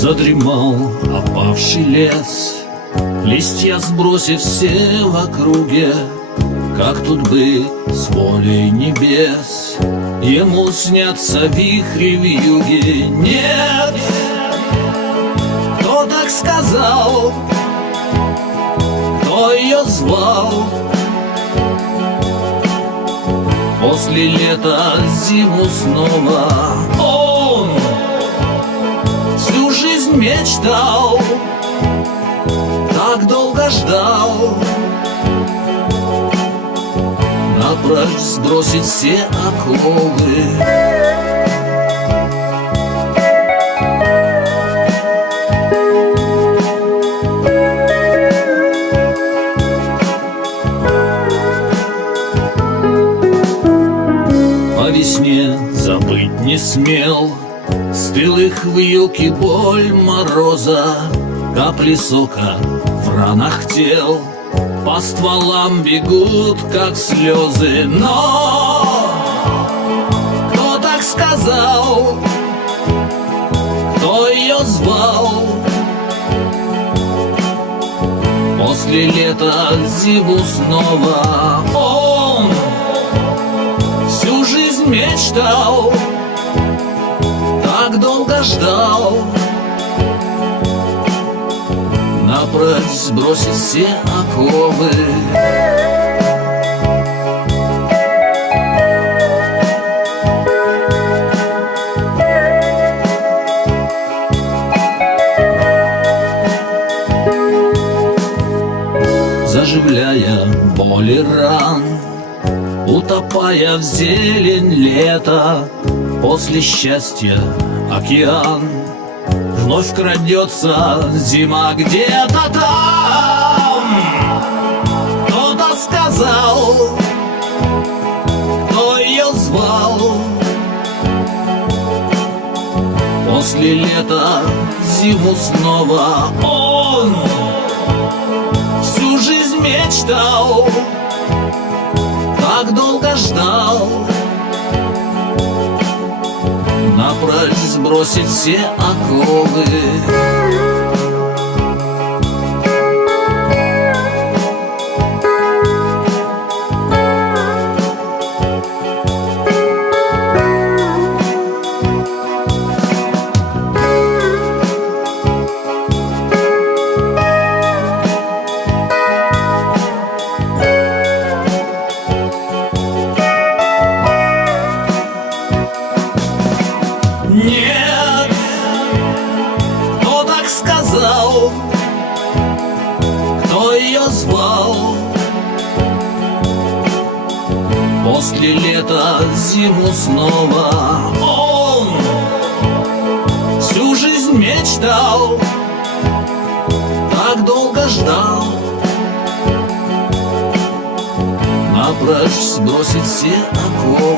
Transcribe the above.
Задремал опавший лес, листья сбросив все в округе. Как тут быть с волей небес? Ему снятся вихри в юге. Нет, кто так сказал? Кто ее звал? После лета зиму снова он всю жизнь мечтал, так долго ждал. Напрочь сбросить все оковы. По весне забыть не смел стылых вьюг и боль мороза, капли сока в ранах тел по стволам бегут, как слезы. Но кто так сказал? Кто ее звал? После лета зиму снова он всю жизнь мечтал, так долго ждал. Напрочь сбросить все оковы. Заживляя боли ран, утопая в зелень лета, после счастья океан, вновь крадется зима где-то там. Кто-то сказал, кто ее звал. После лета зиму снова он всю жизнь мечтал, так долго ждал. Напрочь сбросить все оковы. Нет, кто так сказал? Кто ее звал? После лета зиму снова он всю жизнь мечтал, так долго ждал. Напрочь сбросить все оковы.